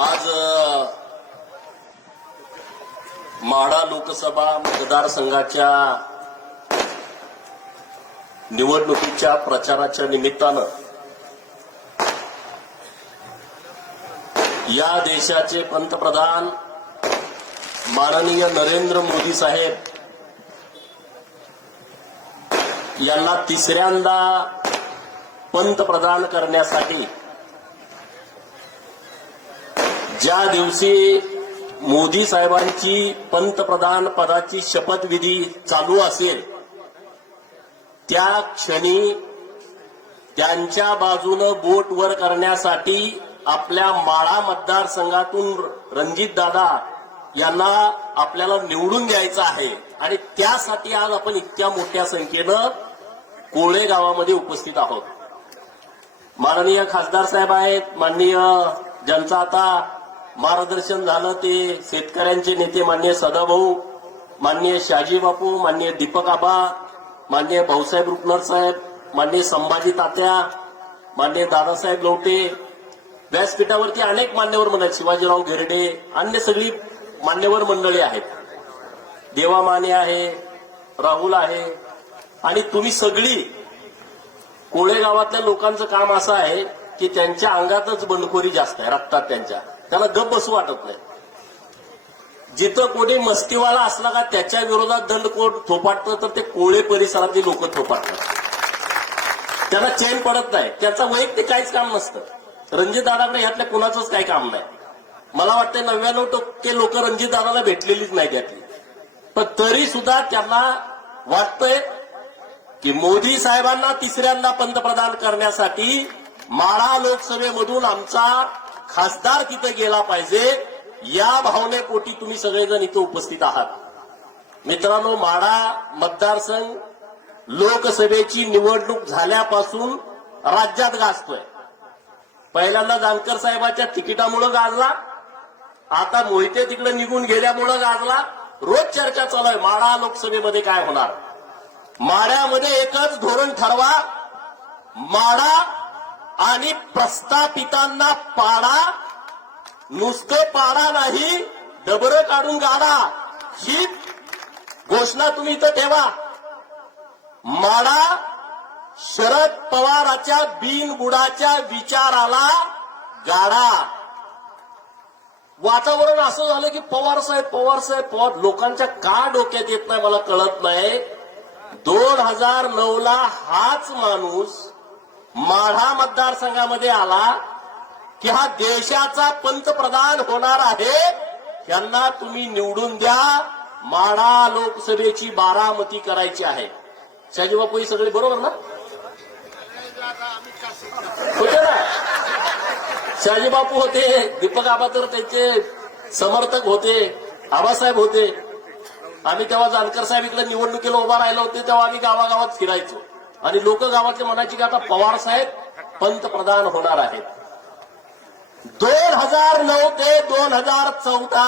आज माढा लोकसभा मतदारसंघाच्या निवडणुकीच्या प्रचाराच्या निमित्तानं या देशाचे पंतप्रधान माननीय नरेंद्र मोदी साहेब यांना तिसऱ्यांदा पंतप्रधान करण्यासाठी ज्या दिवशी मोदी साहेबांची पंतप्रधान पदाची शपथविधी चालू असेल त्या क्षणी त्यांच्या बाजूनं बोट वर करण्यासाठी आपल्या माढा मतदारसंघातून रणजितदादा यांना आपल्याला निवडून द्यायचं आहे आणि त्यासाठी आज आपण इतक्या मोठ्या संख्येनं कोळे गावामध्ये उपस्थित आहोत. माननीय खासदार साहेब आहेत, माननीय ज्यांचं आता मार्गदर्शन झालं ते शेतकऱ्यांचे नेते माननीय सदाभाऊ, माननीय शहाजी बापू, माननीय दीपक आबा, माननीय भाऊसाहेब रुपनर साहेब, माननीय संभाजी तात्या, माननीय दादासाहेब लवटे, व्यासपीठावरती अनेक मान्यवर मंडळी, शिवाजीराव घेरडे, अन्य सगळी मान्यवर मंडळी आहेत, देवा माने आहे, राहुल आहे आणि तुम्ही सगळी कोळे गावातल्या लोकांचं काम असं आहे की त्यांच्या अंगातच बंडखोरी जास्त आहे, रक्तात त्यांना गप बसू वाटत नाही. जिथं कोणी मस्तीवाला असला का त्याच्या विरोधात दंडकोट थोपाटतं तर ते कोळे परिसरातली लोक थोपाटतात. त्यांना चैन पडत नाही, त्यांचं वैयक्तिक काहीच काम नसतं. रणजितदादाकडे यातल्या कुणाचंच काही काम नाही. मला वाटतं 99% लोक रणजितदादाला भेटलेलीच नाही त्यातली, पण तरी सुद्धा त्यांना वाटतंय की मोदी साहेबांना तिसऱ्यांदा पंतप्रधान करण्यासाठी माढा लोकसभेमधून आमचा खासदार तिथे गेला पाहिजे, या भावनेपोटी तुम्ही सगळेजण इथे उपस्थित आहात. मित्रांनो, माढा मतदारसंघ लोकसभेची निवडणूक झाल्यापासून राज्यात गाजतोय. पहिल्यांदा जानकर साहेबाच्या तिकिटामुळे गाजला, आता मोहिते तिकडे निघून गेल्यामुळे गाजला. रोज चर्चा चालू आहे माढा लोकसभेमध्ये काय होणार. माढ्यामध्ये एकच धोरण ठरवा, माढा आणि प्रस्थापितांना पाडा, नुसतं पाडा नाही डबरं काढून गाडा, ही घोषणा तुम्ही इथं ठेवा. माढा शरद पवाराच्या बिनबुडाच्या विचाराला गाडा. वातावरण असं झालं की पवार साहेब लोकांच्या का डोक्यात येत नाही मला कळत नाही. 2009ला हाच माणूस माढा मतदारसंघामध्ये आला की हा देशाचा पंतप्रधान होणार आहे, यांना तुम्ही निवडून द्या, माढा लोकसभेची बारामती करायची आहे. शहाजी बापू ही सगळे बरोबर ना होते ना. शहाजी बापू होते, दीपक आबा तर त्यांचे समर्थक होते, आबासाहेब होते. आम्ही तेव्हा जानकर साहेब इकडे निवडणुकीला उभा राहिलो होते तेव्हा आम्ही गावागावात फिरायचो आणि लोक गावातले म्हणायचे की आता पवार साहेब पंतप्रधान होणार आहेत. 2009 ते 2014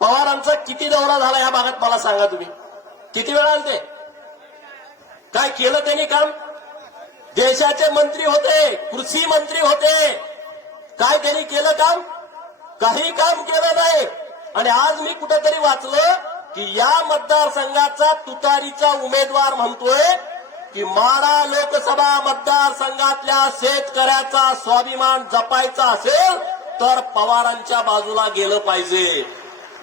पवारांचा किती दौरा झाला या भागात मला सांगा तुम्ही. किती वेळा आलते, काय केलं त्यांनी काम. देशाचे मंत्री होते, कृषी मंत्री होते, काय त्यांनी केलं काम. काही काम केलं नाही. आणि आज मी कुठेतरी वाचलं की या मतदारसंघाचा तुतारीचा उमेदवार म्हणतोय की माढा लोकसभा मतदारसंघातल्या शेतकऱ्याचा स्वाभिमान जपायचा असेल तर पवारांच्या बाजूला गेलं पाहिजे.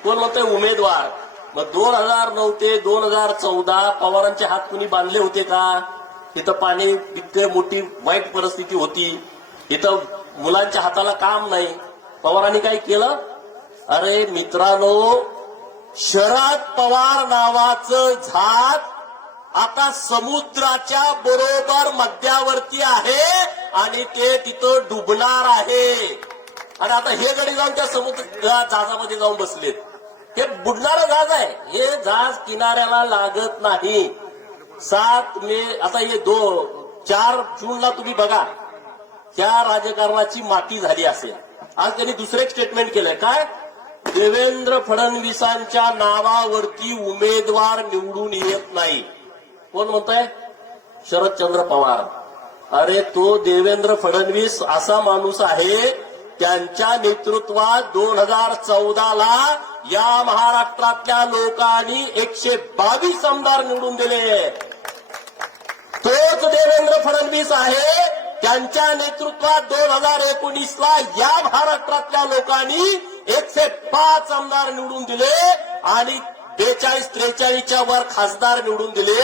कोण म्हणतोय उमेदवार. मग 2009 ते 2014 पवारांचे हात कुणी बांधले होते का. इथं पाणी इतकी मोठी वाईट परिस्थिती होती, इथं मुलांच्या हाताला काम नाही, पवारांनी काय केलं. अरे मित्रांनो, शरद पवार नावाचं झाड आता समुद्राच्या बरोबर मध्यावरती आहे आणि ते तिथं डुबणार आहे. आणि आता हे गडी जाऊन त्या समुद्र जहाजामध्ये जाऊन बसलेत. हे बुडणारं जहाज आहे, हे जहाज किनाऱ्याला लागत नाही. 7 मे आता हे 4 जूनला तुम्ही बघा त्या राजकारणाची माती झाली असेल. आज त्यांनी दुसरे स्टेटमेंट केलंय काय, देवेंद्र फडणवीसांच्या नावावरती उमेदवार निवडून येत नाही. कोण म्हणतोय, शरदचंद्र पवार. अरे तो देवेंद्र फडणवीस असा माणूस आहे त्यांच्या नेतृत्वात 2014ला या महाराष्ट्रातल्या लोकांनी 122 आमदार निवडून दिले. तोच देवेंद्र फडणवीस आहे, त्यांच्या नेतृत्वात 2019ला या महाराष्ट्रातल्या लोकांनी 105 आमदार निवडून दिले आणि 42-43च्या वर खासदार निवडून दिले.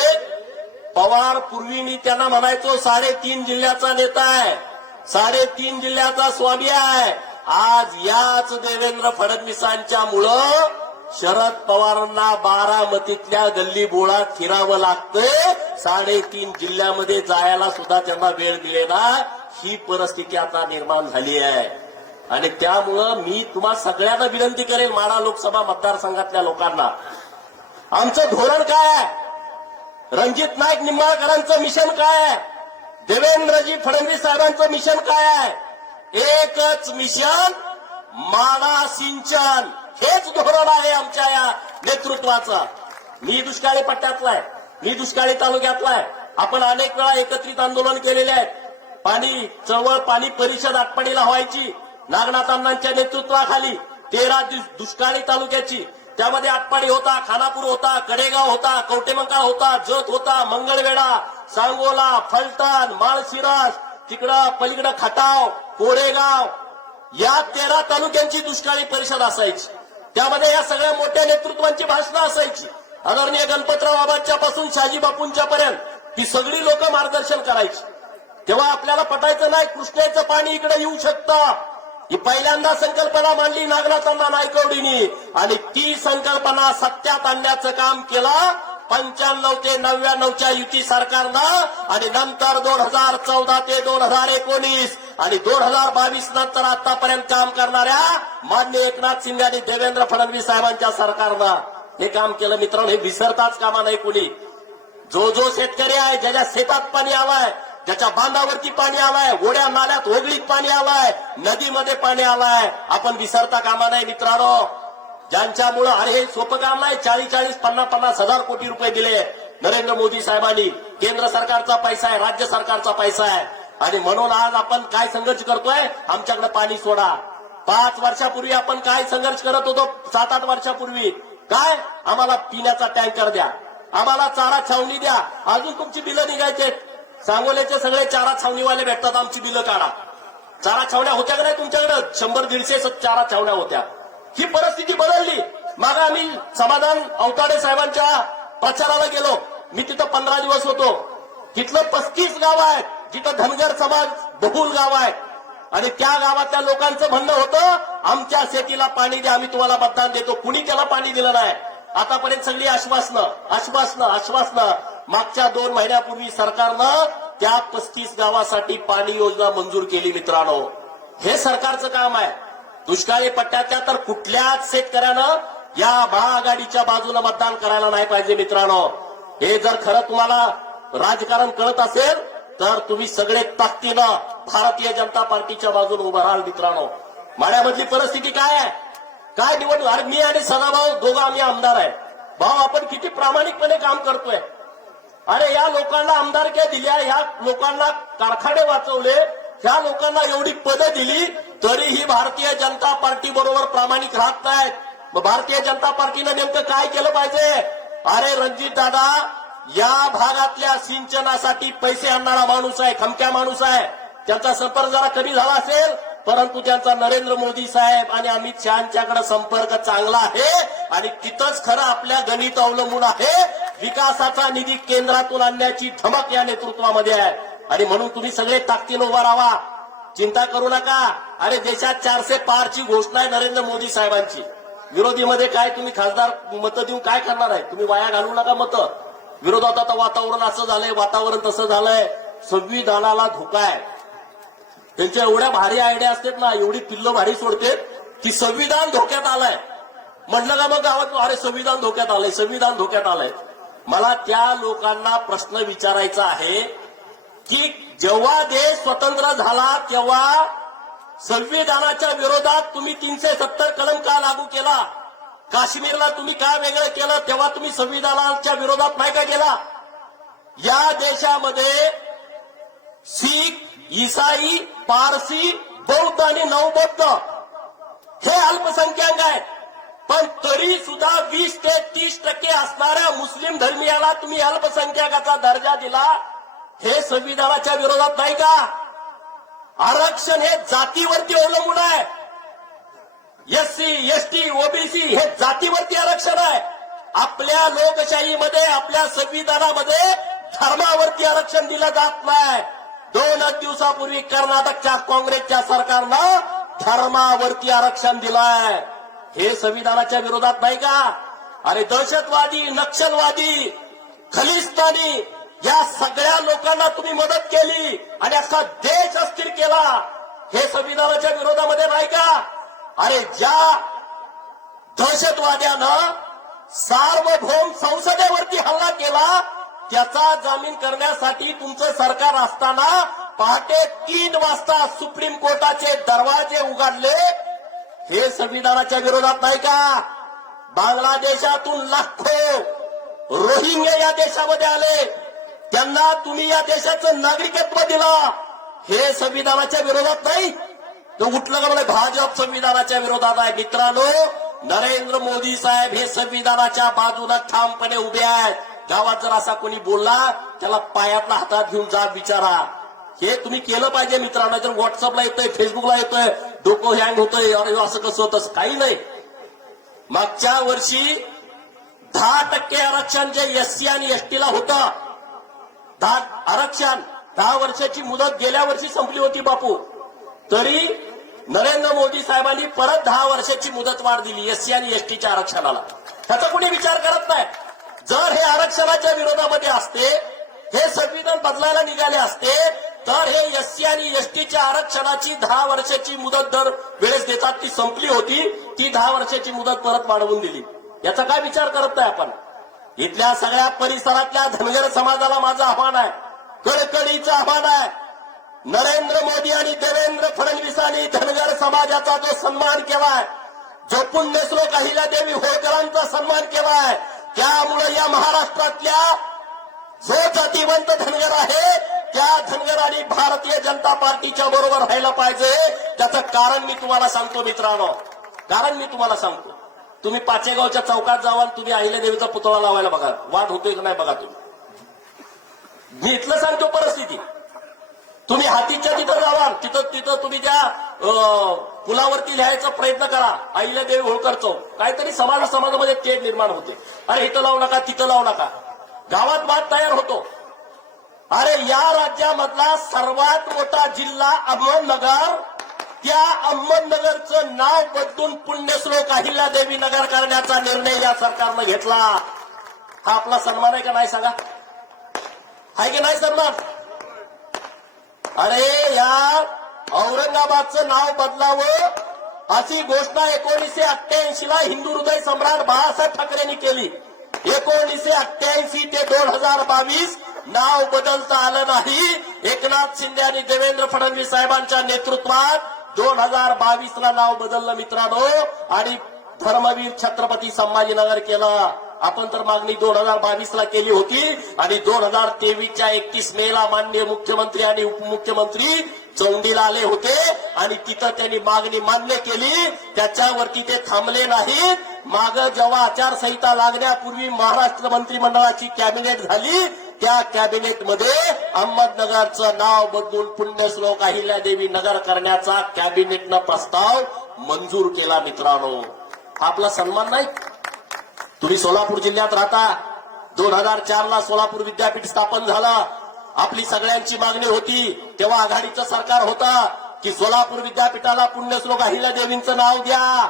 पवार पूर्वी मी त्यांना म्हणायचो 3.5 जिल्ह्याचा नेता आहे, 3.5 जिल्ह्याचा स्वामी आहे. आज याच देवेंद्र फडणवीसांच्यामुळं शरद पवारांना बारामतीतल्या गल्ली बोळात फिरावं लागतंय. 3.5 जिल्ह्यामध्ये जायला सुद्धा त्यांना वेळ दिलेला. ही परिस्थिती आता निर्माण झाली आहे आणि त्यामुळं मी तुम्हा सगळ्यांना विनंती करेन, माढा लोकसभा मतदारसंघातल्या लोकांना, आमचं धोरण काय आहे, रणजित नाईक निंबाळकरांचं मिशन काय आहे, देवेंद्रजी फडणवीस साहेबांचं मिशन काय आहे, एकच मिशन, माढा सिंचन. हेच धोरण आहे आमच्या या नेतृत्वाचं. मी दुष्काळी पट्ट्यातला आहे, मी दुष्काळी तालुक्यातला आहे. आपण अनेक वेळा एकत्रित आंदोलन केलेले आहे. पाणी चळवळ, पाणी परिषद आटपाडीला व्हायची नागनाथ अण्णांच्या नेतृत्वाखाली. 13 दुष्काळी तालुक्याची, त्यामध्ये आटपाडी होता, खानापूर होता, कडेगाव होता, कवटेमंकाळ होता, जत होता, मंगळवेढा, सांगोला, फलटण, माळशिरस, तिकडं पलीकडं खटाव, कोरेगाव, या 13 तालुक्यांची दुष्काळी परिषद असायची. त्यामध्ये या सगळ्या मोठ्या नेतृत्वांची भाषणं असायची. आदरणीय गणपतराव बाबांच्या पासून शहाजी बापूंच्या पर्यंत ती सगळी लोक मार्गदर्शन करायची. तेव्हा आपल्याला पटायचं नाही कृष्णेचं पाणी इकडे येऊ शकतं. ही पहिल्यांदा संकल्पना मांडली नागनाथांना नायकवडीनी आणि ती संकल्पना सत्यात आणण्याचं काम केलं 95 ते 99च्या युती सरकारनं आणि नंतर 2014 ते 2019 आणि 2022 नंतर आतापर्यंत काम करणाऱ्या माननीय एकनाथ शिंदे आणि देवेंद्र फडणवीस साहेबांच्या सरकारनं हे काम केलं. मित्रांनो, हे विसरताच कामा नाही कुणी. जो शेतकरी आहे, ज्याच्या शेतात पाणी आलाय, ज्याच्या बांधावरती पाणी आलाय, ओढ्या नाल्यात ओघळीत पाणी आलाय, नदीमध्ये पाणी आलाय, आपण विसरता कामा नाही मित्रांनो. ज्यांच्यामुळं, अरे हे सोपं काम नाही, 40-40, 50-50 हजार कोटी रुपये दिले नरेंद्र मोदी साहेबांनी. केंद्र सरकारचा पैसा आहे, राज्य सरकारचा पैसा आहे आणि म्हणून आज आपण काय संघर्ष करतोय, आमच्याकडे पाणी सोडा. 5 वर्षापूर्वी आपण काय संघर्ष करत होतो, 7-8 वर्षापूर्वी काय, आम्हाला पिण्याचा टँकर द्या, आम्हाला चारा छावणी द्या. अजून तुमची बिलं निघायचे. सांगोल्याचे सगळे चारा छावणीवाले भेटतात, आमची बिलं काढा. चारा छावण्या होत्या का नाही तुमच्याकडे? 100-150 चारा छावण्या होत्या. ही परिस्थिती बदलली. मागे आम्ही समाधान औताडे साहेबांच्या प्रचाराला गेलो. मी तिथं 15 दिवस होतो. तिथलं 35 गाव आहेत जिथं धनगर समाज बहुल गाव आहे आणि त्या गावातल्या लोकांचं म्हणणं होतं, आमच्या शेतीला पाणी द्या, आम्ही तुम्हाला मतदान देतो. कुणी त्याला पाणी दिलं नाही. आतापर्यंत सगळी आश्वासनं. मागच्या 2 महिन्यापूर्वी सरकारनं त्या 35 गावासाठी पाणी योजना मंजूर केली. मित्रांनो, हे सरकारचं काम आहे. दुष्काळी पट्ट्याच्या तर कुठल्याच शेतकऱ्यानं या महाआघाडीच्या बाजूला मतदान करायला नाही पाहिजे. मित्रांनो, हे जर खरं तुम्हाला राजकारण कळत असेल तर तुम्ही सगळे ताकदीनं भारतीय जनता पार्टीच्या बाजूने उभं राहाल. मित्रांनो, माढ्यामधली परिस्थिती काय आहे, काय निवडणूक. अरे मी आणि सदाभाऊ दोघं आम्ही आमदार आहे. भाऊ, आपण किती प्रामाणिकपणे काम करतोय. अरे या लोकांना आमदारक्या दिल्या, ह्या लोकांना कारखाने वाचवले, ह्या लोकांना एवढी पदं दिली, तरीही भारतीय जनता पार्टी बरोबर प्रामाणिक राहत नाहीत. मग भारतीय जनता पार्टीनं नेमकं काय केलं पाहिजे? अरे रणजित दादा या भागातल्या सिंचनासाठी पैसे आणणारा माणूस आहे, खमक्या माणूस आहे. त्यांचा संपर्क जरा कमी झाला असेल, परंतु त्यांचा नरेंद्र मोदी साहेब आणि अमित शहांच्याकडे संपर्क चांगला आहे आणि तिथंच खरं आपल्या गणित अवलंबून आहे. विकासाचा निधी केंद्रातून आणण्याची धमक या नेतृत्वामध्ये आहे आणि म्हणून तुम्ही सगळे ताकदीने उभा राहा, चिंता करू नका. अरे देशात 400 पारची घोषणा आहे नरेंद्र मोदी साहेबांची. विरोधीमध्ये काय तुम्ही खासदार मतं देऊन काय करणार आहे? तुम्ही वाया घालू नका मतं. विरोधात आता वातावरण असं झालंय, वातावरण तसं झालंय, संविधानाला धोका आहे. त्यांच्या एवढ्या भारी आयडिया असतात ना, एवढी पिल्लं भारी सोडते की संविधान धोक्यात आलंय म्हटलं का मग गावात, अरे संविधान धोक्यात आलंय, संविधान धोक्यात आलंय. मला त्या लोकांना प्रश्न विचारायचा आहे की जेव्हा देश स्वतंत्र झाला तेव्हा संविधानाच्या विरोधात तुम्ही 370 कलम का लागू केला? काश्मीरला तुम्ही काय वेगळं केलं? तेव्हा तुम्ही संविधानाच्या विरोधात नाही का केला? या देशामध्ये शीख, ईसाई, पारसी, बौद्ध आणि नवबौद्ध हे अल्पसंख्याक आहे, पण तरी सुद्धा 20 ते 30% असणाऱ्या मुस्लिम धर्मियाला तुम्ही अल्पसंख्याकाचा दर्जा दिला. हे संविधानाच्या विरोधात नाही का? आरक्षण हे जातीवरती अवलंबून आहे. एससी, एसटी, ओबीसी हे जातीवरती आरक्षण आहे. आपल्या लोकशाहीमध्ये, आपल्या संविधानामध्ये धर्मावरती आरक्षण दिलं जात नाही. 2 दिवसापूर्वी कर्नाटकच्या काँग्रेसच्या सरकारनं धर्मावरती आरक्षण दिलंय. हे संविधानाच्या विरोधात नाही का? अरे दहशतवादी, नक्षलवादी, खलिस्तानी या सगळ्या लोकांना तुम्ही मदत केली आणि अख्खा देश अस्थिर केला. हे संविधानाच्या विरोधामध्ये नाही का? अरे ज्या दहशतवाद्यानं सार्वभौम संसदेवरती हल्ला केला त्याचा जामीन करण्यासाठी तुमचं सरकार असताना पहाटे 3 वाजता सुप्रीम कोर्टाचे दरवाजे उघडले. हे संविधानाच्या विरोधात नाही का? बांगलादेशातून लाखो रोहिंग्या या देशामध्ये आले, त्यांना तुम्ही या देशाचं नागरिकत्व दिलं. हे संविधानाच्या विरोधात नाही. तर उठलं का मला भाजप संविधानाच्या विरोधात आहे. मित्रांनो, नरेंद्र मोदी साहेब हे संविधानाच्या बाजूला ठामपणे उभे आहेत. गावात जर असा कोणी बोलला त्याला पायातला हातात घेऊन जा विचारा. हे तुम्ही केलं पाहिजे मित्रांनो. तर व्हॉट्सअपला येतोय, फेसबुकला येतोय, डोकं हँग होतोय, अरे असं कसं होतं. काही नाही. मागच्या वर्षी 10% आरक्षण जे एससी आणि एसटीला होतं, 10 आरक्षण 10 वर्षाची मुदत गेल्या वर्षी संपली होती बापू. तरी नरेंद्र मोदी साहेबांनी परत 10 वर्षाची मुदतवाढ दिली एससी आणि एसटीच्या आरक्षणाला. त्याचा कोणी विचार करत नाही. जर हे आरक्षणाच्या विरोधामध्ये असते, हे संविधान बदलायला निघाले असते, तर हे एससी आणि एसटीच्या आरक्षणाची 10 वर्षाची मुदत दर वेळेस देतात ती संपली होती, ती 10 वर्षाची मुदत परत वाढवून दिली. याचा काय विचार करत नाही आपण? इथल्या सगळ्या परिसरातल्या धनगर समाजाला माझं आव्हान आहे, कळकळीचं आव्हान आहे. नरेंद्र मोदी आणि देवेंद्र फडणवीसांनी धनगर समाजाचा जो सन्मान केलाय, जो पुण्यश्लोक अहिल्यादेवी होळकरांचा सन्मान केलाय, त्यामुळे या महाराष्ट्रातल्या जो जातीवंत धनगर आहे त्या धनगरांनी भारतीय जनता पार्टीच्या बरोबर राहायला पाहिजे. त्याचं कारण मी तुम्हाला सांगतो मित्रांनो, कारण मी तुम्हाला सांगतो. तुम्ही पाचेगावच्या चौकात जावा, तुम्ही अहिल्यादेवीचा पुतळा लावायला बघा, वाद होतोय की नाही बघा. तुम्ही मी इथलं सांगतो परिस्थिती. तुम्ही हातीच्या तिथं जावा, तिथं तुम्ही ज्या पुलावरती लिहायचा प्रयत्न करा अहिल्यादेवी होळकर चौक, काहीतरी समाजामध्ये तेढ निर्माण होते. अरे इथं लावू नका, तिथं लावू नका, गावात वाद तयार होतो. अरे या राज्यामधला सर्वात मोठा जिल्हा अहमदनगर, त्या अहमदनगरचं नाव बदलून पुण्यश्लोक अहिल्यादेवी नगर करण्याचा निर्णय या सरकारनं घेतला. हा आपला सन्मान आहे का नाही सांगा? आहे की नाही सन्मान? अरे या औरंगाबादचं नाव बदलावं अशी घोषणा 1988 ला हिंदू हृदय सम्राट बाळासाहेब ठाकरेंनी केली. 1988 ते 2022 नाव बदलता आलं नाही. एकनाथ शिंदे आणि देवेंद्र फडणवीस साहेबांच्या नेतृत्वात 2022 ला नाव बदललं मित्रांनो, आणि धर्मवीर छत्रपती संभाजीनगर केलं. आपण तर मागणी 2022 ला केली होती आणि 2023च्या 31 मे ला माननीय मुख्यमंत्री आणि उपमुख्यमंत्री चौंडीला आले होते आणि तिथं त्यांनी मागणी मान्य केली. त्याच्यावरती ते थांबले नाहीत. माग जेव्हा आचारसंहिता लागण्यापूर्वी महाराष्ट्र मंत्रिमंडळाची कॅबिनेट झाली, त्या कॅबिनेटमध्ये अहमदनगरचं नाव बदलून पुण्यश्लोक अहिल्यादेवी नगर करण्याचा कॅबिनेटनं प्रस्ताव मंजूर केला. मित्रांनो, आपला सन्मान नाही? तुम्ही सोलापूर जिल्ह्यात राहता. 2004 ला सोलापूर विद्यापीठ स्थापन झालं. आपली सगळ्यांची मागणी होती, तेव्हा आघाडीचं सरकार होतं की सोलापूर विद्यापीठाला पुण्यश्लोक अहिल्यादेवींचं नाव द्या.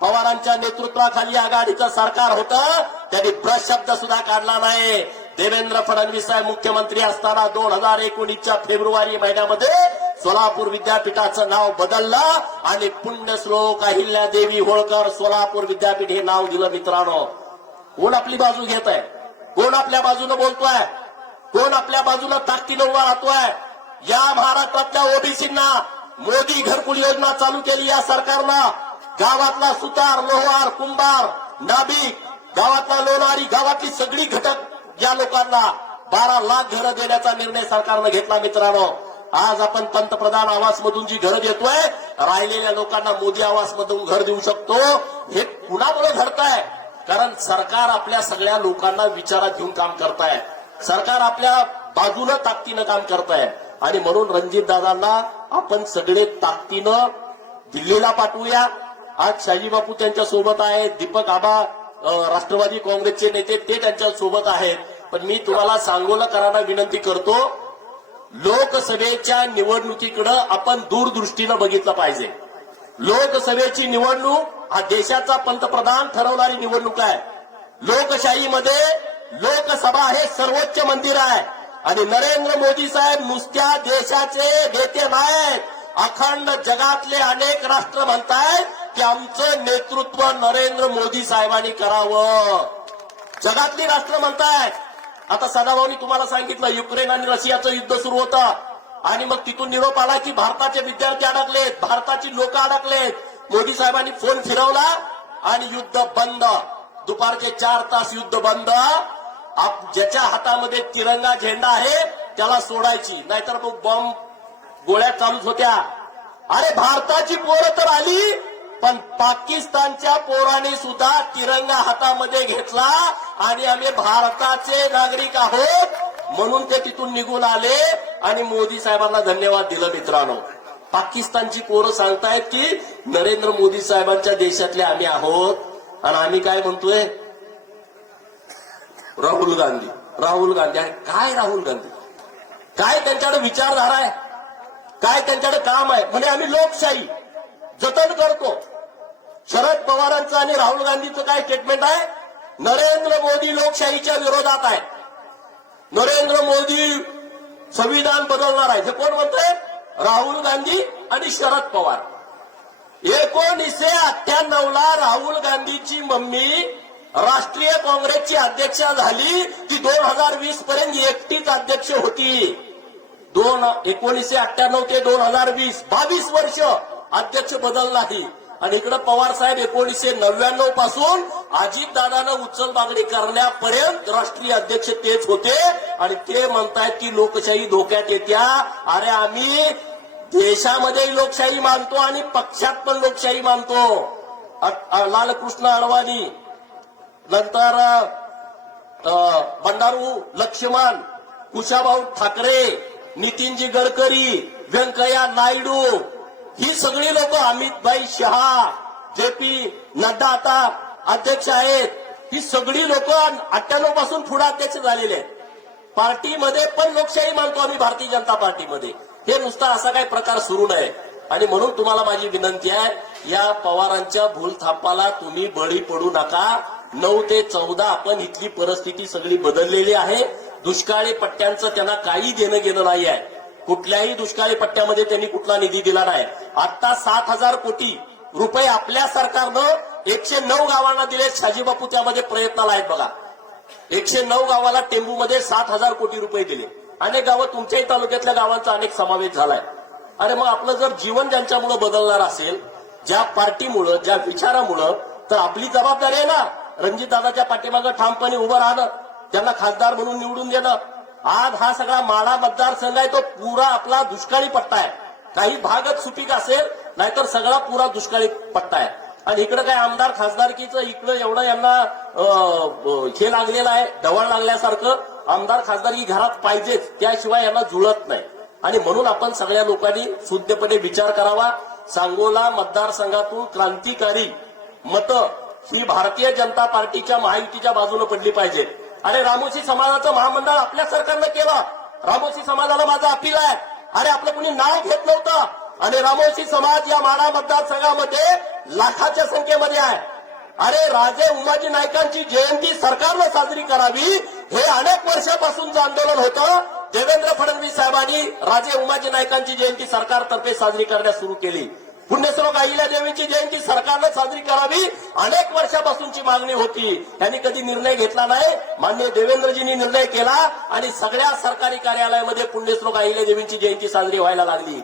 पवारांच्या नेतृत्वाखाली आघाडीचं सरकार होतं, त्यांनी ब्रश शब्द सुद्धा काढला नाही. देवेंद्र फडणवीस साहेब मुख्यमंत्री असताना 2019च्या फेब्रुवारी महिन्यामध्ये सोलापूर विद्यापीठाचं नाव बदललं आणि पुण्यश्लोक अहिल्यादेवी होळकर सोलापूर विद्यापीठ हे नाव दिलं. मित्रांनो, कोण आपली बाजू घेत आहे? कोण आपल्या बाजूनं बोलतोय? कोण आपल्या बाजूनं ताकदीनं उभा राहतोय? या महाराष्ट्रातल्या ओबीसींना मोदी घरकुल योजना चालू केली या सरकारनं. गावातला सुतार, लोहार, कुंभार, नाभिक, गावातला लोणारी, गावातली सगळी घटक या लोकांना 12 लाख घरं देण्याचा निर्णय सरकारनं घेतला. मित्रांनो, आज आपण पंतप्रधान आवास मधून जी घरं देतोय, राहिलेल्या लोकांना मोदी आवास मधून घर देऊ शकतो. हे कुणामुळे घडतंय? कारण सरकार आपल्या सगळ्या लोकांना विचारात घेऊन काम करताय. सरकार आपल्या बाजूनं ताकदीनं काम करताय. आणि म्हणून रणजितदादांना आपण सगळे ताकदीनं दिल्लीला पाठवूया. आज शाजी बापू त्यांच्या सोबत आहेत, दीपक आबा राष्ट्रवादी काँग्रेसचे नेते ते त्यांच्या सोबत आहेत. पण मी तुम्हाला सांगोलकरांना विनंती करतो, लोकसभेच्या निवडणुकीकडे आपण दूरदृष्टीनं बघितलं पाहिजे. लोकसभेची निवडणूक हा देशाचा पंतप्रधान ठरवणारी निवडणूक आहे. लोकशाहीमध्ये लोकसभा हे सर्वोच्च मंदिर आहे. आणि नरेंद्र मोदी साहेब नुसत्या देशाचे नेते नाहीत, अखंड जगातले अनेक राष्ट्र म्हणतायत की आमचं नेतृत्व नरेंद्र मोदी साहेबांनी करावं. जगातली राष्ट्र म्हणतायत. आता सदाभाऊनी तुम्हाला सांगितलं, युक्रेन आणि रशियाचं युद्ध सुरू होतं आणि मग तिथून निरोप आला की भारताचे विद्यार्थी अडकलेत, भारताची लोक अडकलेत. मोदी साहेबांनी फोन फिरवला आणि युद्ध बंद. दुपारचे 4 तास युद्ध बंद. ज्याच्या हातामध्ये तिरंगा झेंडा आहे त्याला सोडायची, नाहीतर मग बॉम्ब गोळ्या चालूच होत्या. अरे भारताची पोरं तर आली, पण पाकिस्तानच्या पोरांनी सुद्धा तिरंगा हातामध्ये घेतला आणि आम्ही भारताचे नागरिक आहोत म्हणून ते तिथून निघून आले आणि मोदी साहेबांना धन्यवाद दिलं. मित्रांनो, पाकिस्तानची पोरं सांगतायत की नरेंद्र मोदी साहेबांच्या देशातले आम्ही आहोत आणि आम्ही काय म्हणतोय, राहुल गांधी. राहुल गांधी आहे काय? राहुल गांधी काय? त्यांच्याकडे विचारधारा आहे काय? त्यांच्याकडे काम आहे म्हणजे आम्ही लोकशाही जतन करतो. शरद पवारांचं आणि राहुल गांधीचं काय स्टेटमेंट आहे? नरेंद्र मोदी लोकशाहीच्या विरोधात आहे. नरेंद्र मोदी संविधान बदलणार आहे. हे कोण म्हणतंय? राहुल गांधी आणि शरद पवार. 1998ला राहुल गांधीची मम्मी राष्ट्रीय काँग्रेसची अध्यक्ष झाली. ती 2020 पर्यंत एकटीच अध्यक्ष होती. 1998 ते 2020 22 वर्ष अध्यक्ष बदल नाही. आणि इकडे पवार साहेब 1999 पासून अजितदादांना उचल मागणी करण्यापर्यंत राष्ट्रीय अध्यक्ष तेच होते आणि ते म्हणतायत की लोकशाही धोक्यात येत्या. अरे आम्ही देशामध्ये लोकशाही मानतो आणि पक्षात पण लोकशाही मानतो. लालकृष्ण अडवाणी, नंतर बंडारू लक्ष्मण, कुशाभाऊ ठाकरे, नितीनजी गडकरी, व्यंकय्या नायडू, ही सगळी लोक, अमितभाई शहा, जेपी नड्डा आता अध्यक्ष आहेत, ही सगळी लोक 98 पासून पुढे अध्यक्ष झालेले आहेत. पार्टीमध्ये पण लोकशाही मानतो आम्ही भारतीय जनता पार्टीमध्ये. हे नुसता असा काही प्रकार सुरू नये. आणि म्हणून तुम्हाला माझी विनंती आहे, या पवारांच्या भूलथापाला तुम्ही बळी पडू नका. 9 ते 14 आपण इथली परिस्थिती सगळी बदललेली आहे. दुष्काळी पट्ट्यांचं त्यांना काही देणं घेणं नाही आहे. कुठल्याही दुष्काळी पट्ट्यामध्ये त्यांनी कुठला निधी दिला नाही. आता 7,000 कोटी रुपये आपल्या सरकारनं 109 गावांना दिले. शाजीबापू त्यामध्ये प्रयत्नाला आहेत बघा. 109 गावाला टेंबूमध्ये 7,000 कोटी रुपये दिले. अनेक गावं तुमच्याही तालुक्यातल्या गावांचा अनेक समावेश झालाय. अरे मग आपलं जर जीवन ज्यांच्यामुळे बदलणार असेल, ज्या पार्टीमुळं, ज्या विचारामुळं, तर आपली जबाबदारी आहे ना रणजितदादाच्या पाठीमागं ठामपणे उभं राहणं, त्यांना खासदार म्हणून निवडून देणं. आज हा सगळा माढा मतदारसंघ आहे तो पुरा आपला दुष्काळी पट्टा आहे. काही भागच सुपीक असेल, नाहीतर सगळा पुरा दुष्काळी पट्टा आहे. आणि इकडे काय आमदार खासदारकीचं इकडं एवढं यांना हे लागलेलं आहे, ढवळ लागल्यासारखं. आमदार खासदारकी घरात पाहिजेच, त्याशिवाय यांना जुळत नाही. आणि म्हणून आपण सगळ्या लोकांनी शुद्धपणे विचार करावा. सांगोला मतदारसंघातून क्रांतिकारी मतं ही भारतीय जनता पार्टीच्या महायुतीच्या बाजूने पडली पाहिजे. अरे रामोशी समाजाचं महामंडळ आपल्या सरकारनं केलं. रामोशी समाजाला माझा अपील आहे, अरे आपलं कुणी नाव घेत नव्हतं आणि रामोशी समाज या माढा मतदारसंघामध्ये लाखाच्या संख्येमध्ये आहे. अरे राजे उमाजी नाईकांची जयंती सरकारनं साजरी करावी हे अनेक वर्षापासूनचं आंदोलन होतं. देवेंद्र फडणवीस साहेबांनी राजे उमाजी नाईकांची जयंती सरकारतर्फे साजरी करण्यास सुरू केली. पुण्यश्लोक अहिल्यादेवींची जयंती सरकारनं साजरी करावी अनेक वर्षापासूनची मागणी होती. त्यांनी कधी निर्णय घेतला नाही. माननीय देवेंद्रजींनी निर्णय केला आणि सगळ्या सरकारी कार्यालयामध्ये पुण्यश्लोक अहिल्यादेवींची जयंती साजरी व्हायला लागली.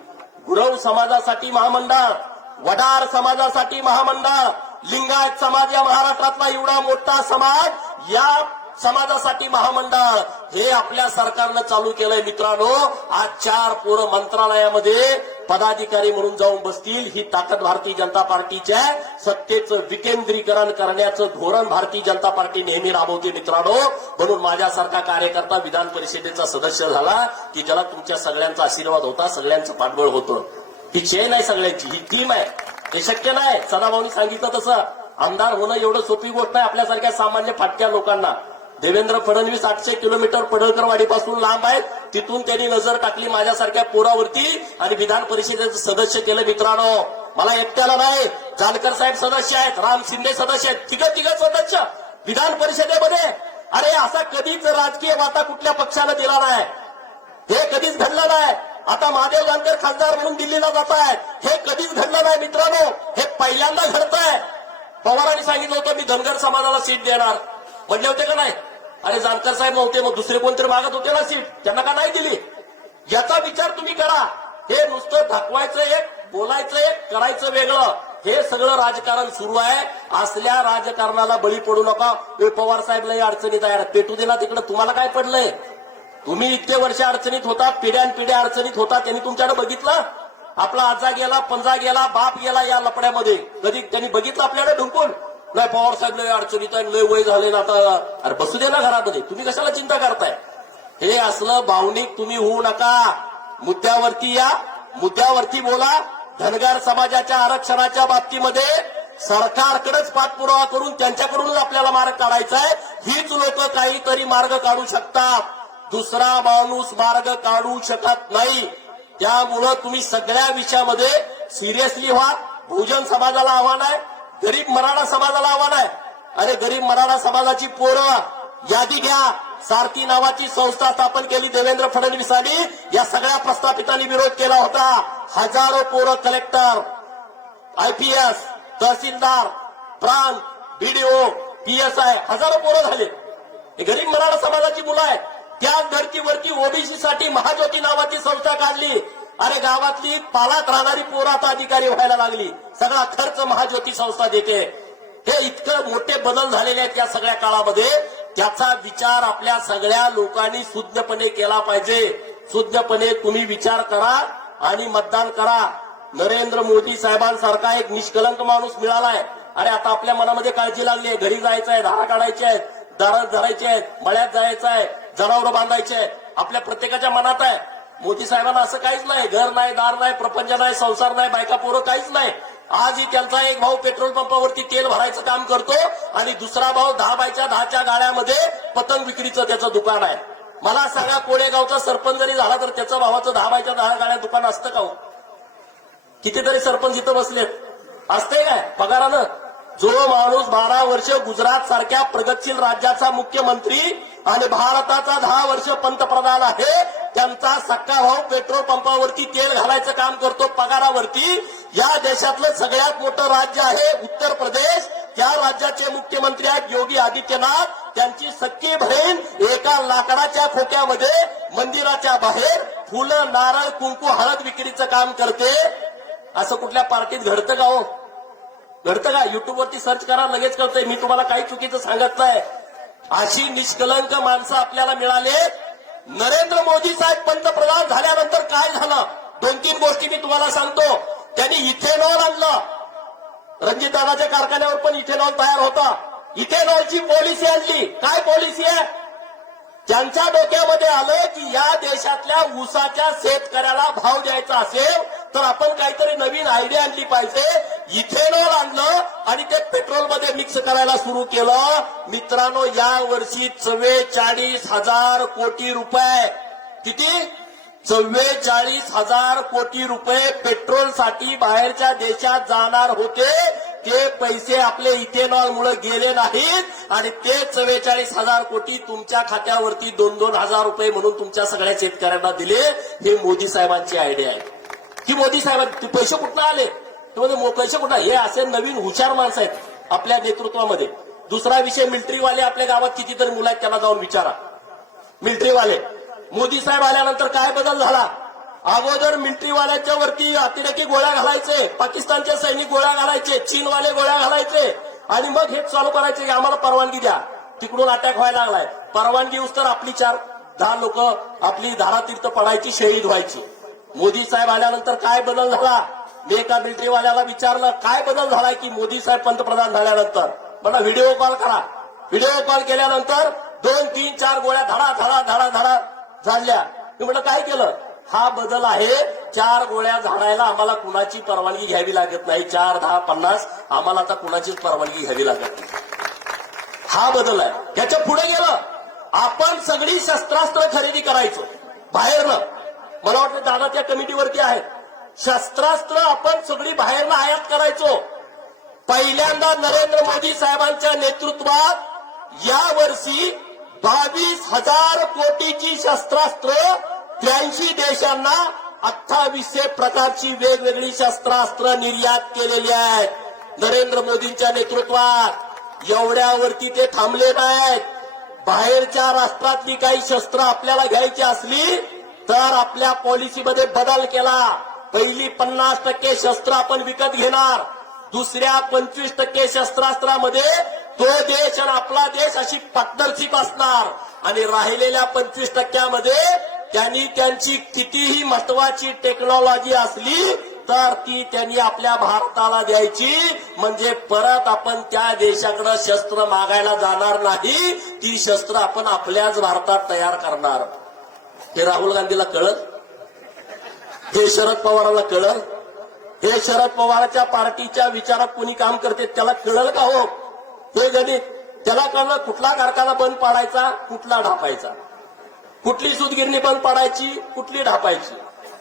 गुरव समाजासाठी महामंडळ, वडार समाजासाठी महामंडळ, लिंगायत समाज या महाराष्ट्रातला एवढा मोठा समाज, या समाजासाठी महामंडळ, हे आपल्या सरकारनं चालू केलंय मित्रांनो. आज 4 पोरं मंत्रालयामध्ये पदाधिकारी म्हणून जाऊन बसतील. ही ताकद भारतीय जनता पार्टीची आहे. सत्तेचं विकेंद्रीकरण करण्याचं धोरण भारतीय जनता पार्टी नेहमी राबवते मित्रांनो. म्हणून माझ्यासारखा कार्यकर्ता विधान परिषदेचा सदस्य झाला की ज्याला तुमच्या सगळ्यांचा आशीर्वाद होता, सगळ्यांचं पाठबळ होतं. ही चेन आहे सगळ्यांची, ही टीम आहे. हे शक्य नाही. सदाभाऊनी सांगितलं तसं आमदार होणं एवढं सोपी गोष्ट आहे आपल्यासारख्या सामान्य फाटक्या लोकांना. देवेंद्र फडणवीस 800 किलोमीटर पडळकरवाडीपासून लांब आहेत. तिथून त्यांनी नजर टाकली माझ्यासारख्या पोरावरती आणि विधान परिषदेचं सदस्य केलं मित्रांनो. मला एकट्याला नाही, जानकर साहेब सदस्य आहेत, राम शिंदे सदस्य आहेत, तिघ सदस्य विधान परिषदेमध्ये. अरे असा कधीच राजकीय वाटा कुठल्या पक्षानं दिला नाही. हे कधीच घडलं नाही. आता महादेव जानकर खासदार म्हणून दिल्लीला जात आहेत. हे कधीच घडलं नाही मित्रांनो. हे पहिल्यांदा घडतंय. पवारांनी सांगितलं होतं मी धनगर समाजाला सीट देणार, म्हणले होते का नाही? अरे जानकर साहेब नव्हते, मग दुसरे कोणतरी मागत होते ना सीट, त्यांना का नाही दिली? याचा विचार तुम्ही करा. हे नुसतं दाखवायचं एक, बोलायचं एक, करायचं वेगळं, हे सगळं राजकारण सुरू आहे. असल्या राजकारणाला बळी पडू नका. पवार साहेब लय अडचणीत आहे, पेटू दे ना तिकडे. तुम्हाला काय पडलंय? तुम्ही इतके वर्ष अडचणीत होता, पिढ्यानपिढ्या अडचणीत होता. त्यांनी तुमच्याकडे बघितलं? आपला आजा गेला, पंजा गेला, बाप गेला या लपड्यामध्ये. कधी त्यांनी बघितलं आपल्याकडे ढुंकून? नाही, पवार साहेब लय अडचणीत आहे, लय वय झाले ना आता. अरे बसू दे ना घरामध्ये, तुम्ही कशाला चिंता करताय? हे असलं भावनिक तुम्ही होऊ नका. मुद्द्यावरती या, मुद्द्यावरती बोला. धनगर समाजाच्या आरक्षणाच्या बाबतीमध्ये सरकारकडेच पाठपुरावा करून त्यांच्याकडूनच आपल्याला मार्ग काढायचा आहे. हीच लोक काहीतरी मार्ग काढू शकतात, दुसरा माणूस मार्ग काढू शकत नाही. त्यामुळं तुम्ही सगळ्या विषयामध्ये सिरियसली व्हा. बहुजन समाजाला आव्हान आहे, गरीब मराठा समाजाला आव्हान आहे. अरे गरीब मराठा समाजाची पोरं यादी घ्या. सारथी नावाची संस्था स्थापन केली देवेंद्र फडणवीसांनी. या सगळ्या प्रस्थापितांनी विरोध केला होता. हजारो पोरं कलेक्टर, IPS, तहसीलदार, प्रांत, BDO, PSI हजारो पोरं झाले. हे गरीब मराठा समाजाची मुलं आहेत. त्याच धर्तीवरती ओबीसी साठी महाज्योती नावाची संस्था काढली. अरे गावातली पालात राहणारी पोरं आता अधिकारी व्हायला लागली. सगळा खर्च महाज्योती संस्था देते. हे इतकं मोठे बदल झालेले आहेत या सगळ्या काळामध्ये. त्याचा विचार आपल्या सगळ्या लोकांनी सुज्ञपणे केला पाहिजे. सुज्ञपणे तुम्ही विचार करा आणि मतदान करा. नरेंद्र मोदी साहेबांसारखा एक निष्कलंक माणूस मिळालाय. अरे आता आपल्या मनामध्ये काळजी लागली आहे. घरी जायचं आहे, धारा काढायच्या आहेत, दारात धरायचे आहेत, मळ्यात जायचं आहे, जनावरं बांधायचे आहेत. आपल्या प्रत्येकाच्या मनात आहे. मोदी साहेबांना असं काहीच नाही. घर नाही, दार नाही, प्रपंच नाही, संसार नाही, बायका पोरं काहीच नाही. आजही त्यांचा एक भाऊ पेट्रोल पंपावरती तेल भरायचं काम करतो आणि दुसरा भाऊ 10 बायच्या 10च्या गाड्यामध्ये पतंग विक्रीचं त्याचं दुकान आहे. मला सांगा, कोळेगावचा सरपंच जरी झाला तर त्याच्या भावाचं 10 बायच्या 10 गाड्या दुकान असतं का हो? कितीतरी सरपंच इथं बसलेत. असते काय पगारानं? जो माणूस 12 वर्ष गुजरात सारख्या प्रगतशील राज्याचा मुख्यमंत्री आणि भारताचा 10 वर्ष पंतप्रधान आहे, त्यांचा सक्का भाऊ पेट्रोल पंपावरती तेल घालायचं काम करतो पगारावरती. या देशातलं सगळ्यात मोठं राज्य आहे उत्तर प्रदेश. त्या राज्याचे मुख्यमंत्री आहेत योगी आदित्यनाथ. त्यांची सख्खी बहीण एका लाकडाच्या खोक्यामध्ये मंदिराच्या बाहेर फुलं, नारळ, कुंकू, हळद विक्रीचं काम करते. असं कुठल्या पार्टीत घडतं का हो? घडतं का? युट्यूबवरती सर्च करा, लगेच कळतंय. मी तुम्हाला काही चुकीचं सांगत नाही. अशी निष्कलंक माणसं आपल्याला मिळाले. नरेंद्र मोदी साहेब पंतप्रधान झाल्यानंतर काय झालं? 2-3 गोष्टी मी तुम्हाला सांगतो. त्यांनी इथेनॉल आणलं. रणजितदादाच्या कारखान्यावर पण इथेनॉल तयार होता. इथेनॉलची पॉलिसी आणली. काय पॉलिसी आहे? त्यांच्या डोक्यामध्ये आलं की या देशातल्या ऊसाच्या शेतकऱ्याला भाव द्यायचा असेल तर आपण काहीतरी नवीन आयडिया आणली पाहिजे. इथेनॉल आणलं आणि ते पेट्रोलमध्ये मिक्स करायला सुरू केलं. मित्रांनो, या वर्षी 44,000 कोटी रुपये, किती? 44,000 कोटी रुपये पेट्रोलसाठी बाहेरच्या देशात जाणार होते. ते पैसे आपले इथेनॉलमुळे गेले नाहीत आणि ते 44,000 कोटी तुमच्या खात्यावरती 2-2 हजार रुपये म्हणून तुमच्या सगळ्या शेतकऱ्यांना दिले. हे मोदी साहेबांची आयडिया आहे. की मोदी साहेबांचे पैसे कुठनं आले? पैसे कुठं? हे असे नवीन हुशार माणसं आहेत आपल्या नेतृत्वामध्ये. दुसरा विषय, मिलिटरीवाले आपल्या गावात कितीतरी मुलं आहेत, त्यांना जाऊन विचारा. मिलिटरीवाले मोदी साहेब आल्यानंतर काय बदल झाला? अगोदर मिलिटरीवाल्यांच्या वरती अतिरेकी गोळ्या घालायचे, पाकिस्तानचे सैनिक गोळ्या घालायचे, चीनवाले गोळ्या घालायचे आणि मग हेच चालू करायचे की आम्हाला परवानगी द्या. तिकडून अटॅक व्हायला लागलाय. परवानगी उस्तर आपली 4 10 लोक आपली धारातीर्थ पडायची, शहीद व्हायची. मोदी साहेब आल्यानंतर काय बदल झाला? मी एका मिलिटरीवाल्याला विचारलं काय बदल झालाय की मोदी साहेब पंतप्रधान झाल्यानंतर. मला व्हिडिओ कॉल करा. व्हिडिओ कॉल केल्यानंतर 2, 3, 4 गोळ्या धडा धडा धडा धडा झाडल्या. मी म्हटलं काय केलं? हा बदल आहे. 4 गोळ्या झाडायला आम्हाला कुणाची परवानगी घ्यावी लागत नाही. 4, 10, 50 आम्हाला आता कुणाचीच परवानगी घ्यावी लागत नाही. हा बदल आहे. याच्या पुढे गेलं, आपण सगळी शस्त्रास्त्र खरेदी करायचो बाहेरनं. मला वाटतं दादा त्या कमिटीवरती आहेत. शस्त्रास्त्र आपण सगळी बाहेरनं आयात करायचो. पहिल्यांदा नरेंद्र मोदी साहेबांच्या नेतृत्वात यावर्षी 22,000 कोटीची शस्त्रास्त्र 83 देशांना 2800 प्रकारची वेगवेगळी शस्त्रास्त्र निर्यात केलेली आहेत. नरेंद्र मोदींच्या नेतृत्वात एवढ्यावरती ते थांबले नाहीत. बाहेरच्या राष्ट्रातली काही शस्त्र आपल्याला घ्यायची असली तर आपल्या पॉलिसीमध्ये बदल केला. पहिली 50% शस्त्र आपण विकत घेणार, दुसऱ्या 25% शस्त्रास्त्रामध्ये तो देश आणि आपला देश अशी पार्टनरशिप असणार आणि राहिलेल्या 25% त्यांनी त्यांची कितीही महत्वाची टेक्नॉलॉजी असली तर ती त्यांनी आपल्या भारताला द्यायची. म्हणजे परत आपण त्या देशाकडे शस्त्र मागायला जाणार नाही. ती शस्त्र आपण आपल्याच भारतात तयार करणार. हे राहुल गांधीला कळलं, हे शरद पवारांना कळलं, हे शरद पवारांच्या पार्टीच्या विचारात कोणी काम करते त्याला कळलं का हो? हे गणित त्याला कळलं. कुठला कारखाना बंद पाडायचा, कुठला ढापायचा, कुठली सूतगिरणी बंद पाडायची, कुठली ढापायची,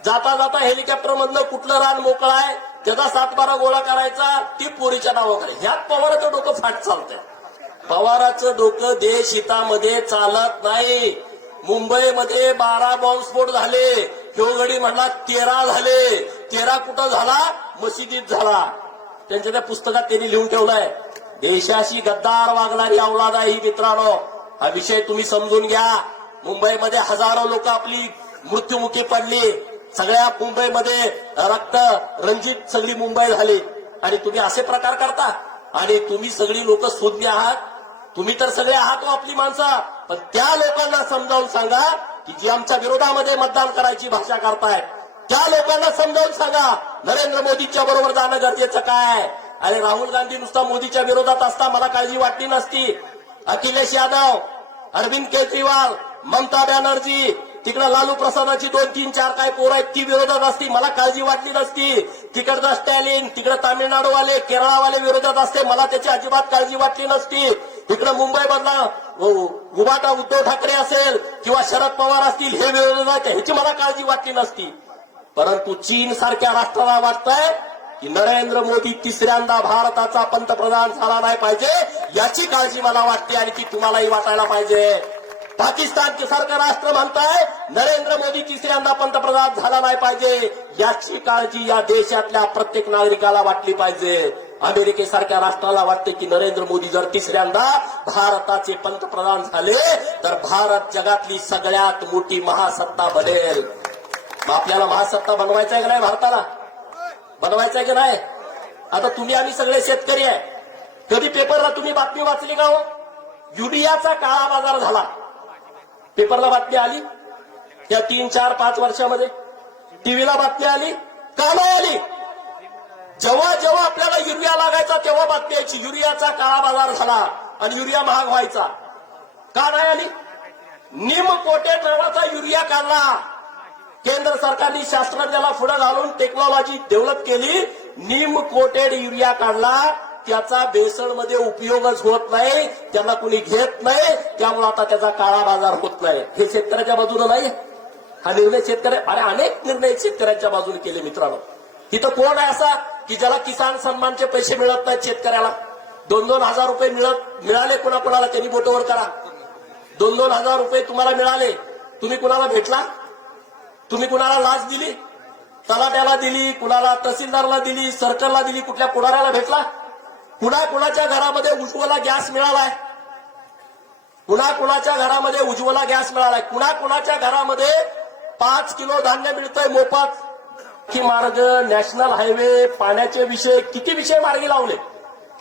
जाता जाता हेलिकॉप्टर मधलं कुठलं रान मोकळं आहे त्याचा 7-12 गोळा करायचा, ती पोरीच्या नावाकडे. ह्यात पवाराचं डोकं फाट चालतंय. पवाराचं डोकं देशहितामध्ये चालत नाही. मुंबईमध्ये 12 बॉम्बस्फोट झाले, शिवगडी म्हणला 13 झाले. 13 कुठं झाला? मशिदीत झाला. त्यांच्या त्या पुस्तकात त्यांनी लिहून ठेवलंय. देशाशी गद्दार वागणारी अवलाद आहे ही मित्रांनो. हा विषय तुम्ही समजून घ्या. मुंबईमध्ये हजारो लोक आपली मृत्युमुखी पडली. सगळ्या मुंबईमध्ये रक्त रंजित सगळी मुंबई झाली आणि तुम्ही असे प्रकार करता. आणि तुम्ही सगळी लोक शून्य आहात. तुम्ही तर सगळे आहात आपली माणसं. पण त्या लोकांना समजावून सांगा की जी आमच्या विरोधामध्ये मतदान करायची भाषा करतायत त्या लोकांना समजावून सांगा नरेंद्र मोदीच्या बरोबर जाणं गरजेचं काय. आणि राहुल गांधी नुसता मोदीच्या विरोधात असता मला काळजी वाटली नसती. अखिलेश यादव, अरविंद केजरीवाल, ममता बॅनर्जी, तिकडे लालू प्रसादाची 2, 3, 4 काय पोरं आहेत ती विरोधात असती मला काळजी वाटली नसती. तिकडचा स्टॅलिन, तिकडे तामिळनाडूवाले, केरळवाले विरोधात असते मला त्याची अजिबात काळजी वाटली नसती. इकडे मुंबईमधला उभाटा उद्धव ठाकरे असेल किंवा शरद पवार असतील हे विरोधात ह्याची मला काळजी वाटली नसती. परंतु चीन सारख्या राष्ट्राला वाटतंय की नरेंद्र मोदी तिसऱ्यांदा भारताचा पंतप्रधान झाला नाही पाहिजे याची काळजी मला वाटते आणि ती तुम्हालाही वाटायला पाहिजे. पाकिस्तान सारखं राष्ट्र म्हणताय नरेंद्र मोदी तिसऱ्यांदा पंतप्रधान झाला नाही पाहिजे याची काळजी या देशातल्या प्रत्येक नागरिकाला वाटली पाहिजे. अमेरिकेसारख्या राष्ट्राला वाटते की नरेंद्र मोदी जर तिसऱ्यांदा भारताचे पंतप्रधान झाले तर भारत जगातली सगळ्यात मोठी महासत्ता बनेल. आपल्याला महासत्ता बनवायचा आहे की नाही? भारताला बनवायचं आहे की नाही? आता तुम्ही आम्ही सगळे शेतकरी आहे. कधी पेपरला तुम्ही बातमी वाचली का हो? युरियाचा काळा बाजार झाला. पेपरला बातमी आली त्या 3, 4, 5 वर्षामध्ये टीव्हीला बातमी आली का नाही आली? जेव्हा जेव्हा आपल्याला युरिया लागायचा तेव्हा बातमी यायची युरियाचा काळा बाजार झाला आणि युरिया महाग व्हायचा. का नाही आली? निम कोटेड नावाचा युरिया काढला. केंद्र सरकारने शास्त्रज्ञाला पुढे घालून टेक्नॉलॉजी डेव्हलप केली. निम कोटेड युरिया काढला. त्याचा भेसळमध्ये उपयोगच होत नाही, त्यांना कुणी घेत नाही, त्यामुळे आता त्याचा काळा बाजार होत नाही. हे शेतकऱ्याच्या बाजूने नाही. हा निर्णय अनेक निर्णय शेतकऱ्यांच्या बाजूने केले मित्रांनो. इथं कोण आहे असा की ज्याला किसान सन्मानचे पैसे मिळत नाहीत शेतकऱ्याला? 2-2 हजार रुपये मिळाले कुणाला त्यांनी बोटवर करा. 2-2 हजार रुपये तुम्हाला मिळाले, तुम्ही कुणाला भेटला? तुम्ही कुणाला लाच दिली? तलाट्याला दिली, कुणाला तहसीलदारला दिली, सर्कलला दिली, कुठल्या पुढाऱ्याला भेटला? कुणाच्या घरामध्ये उज्ज्वला गॅस मिळालाय? कुणाच्या घरामध्ये उज्ज्वला गॅस मिळालाय? कुणाच्या घरामध्ये 5 किलो धान्य मिळतंय मोफत? की मार्ग, नॅशनल हायवे, पाण्याचे विषय, किती विषय मार्गी लावले.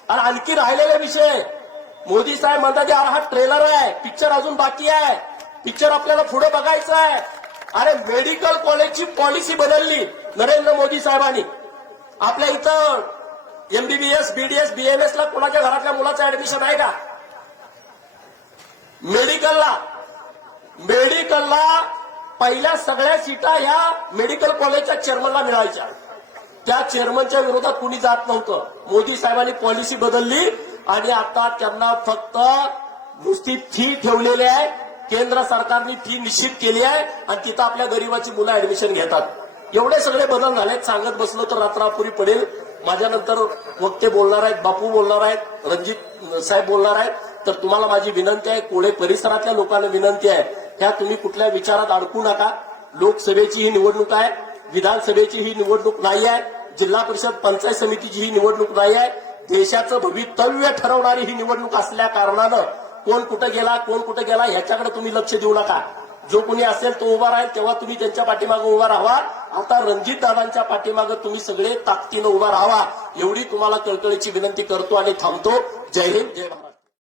आणि आणखी राहिलेले विषय मोदी साहेब म्हणतात हा ट्रेलर आहे, पिक्चर अजून बाकी आहे. पिक्चर आपल्याला पुढे बघायचा आहे. अरे मेडिकल कॉलेजची पॉलिसी बदलली नरेंद्र मोदी साहेबांनी. आपल्या इथं एमबीबीएस, बीडीएस, बीएमएस ला कोणाच्या घरातल्या मुलाचं ऍडमिशन आहे का? मेडिकलला पहिल्या सगळ्या सीटा ह्या मेडिकल कॉलेजच्या चेअरमनला मिळायच्या. त्या चेअरमनच्या विरोधात कुणी जात नव्हतं. मोदी साहेबांनी पॉलिसी बदलली आणि आता त्यांना फक्त नुसती फी ठेवलेली आहे. केंद्र सरकारने फी निश्चित केली आहे आणि तिथं आपल्या गरीबाची मुलं ऍडमिशन घेतात. एवढे सगळे बदल झालेत. सांगत बसलो तर रात्रापुरी पडेल. माझ्यानंतर वक्ते बोलणार आहेत, बापू बोलणार आहेत, रणजित साहेब बोलणार आहेत. तर तुम्हाला माझी विनंती आहे, कोळे परिसरातल्या लोकांना विनंती आहे, त्या तुम्ही कुठल्या विचारात अडकू नका. लोकसभेची ही निवडणूक आहे, विधानसभेची ही निवडणूक नाही आहे, जिल्हा परिषद पंचायत समितीची ही निवडणूक नाही आहे. देशाचं भवितव्य ठरवणारी ही निवडणूक असल्या कारणानं कोण कुठं गेला ह्याच्याकडे तुम्ही लक्ष देऊ नका. जो कोणी असेल तो उभा राहील तेव्हा तुम्ही त्यांच्या पाठीमागे उभा राहावा. आता रणजित दादांच्या पाठीमागे तुम्ही सगळे ताकदीनं उभा राहावा एवढी तुम्हाला कळकळीची विनंती करतो आणि थांबतो. जय हिंद, जय भारत.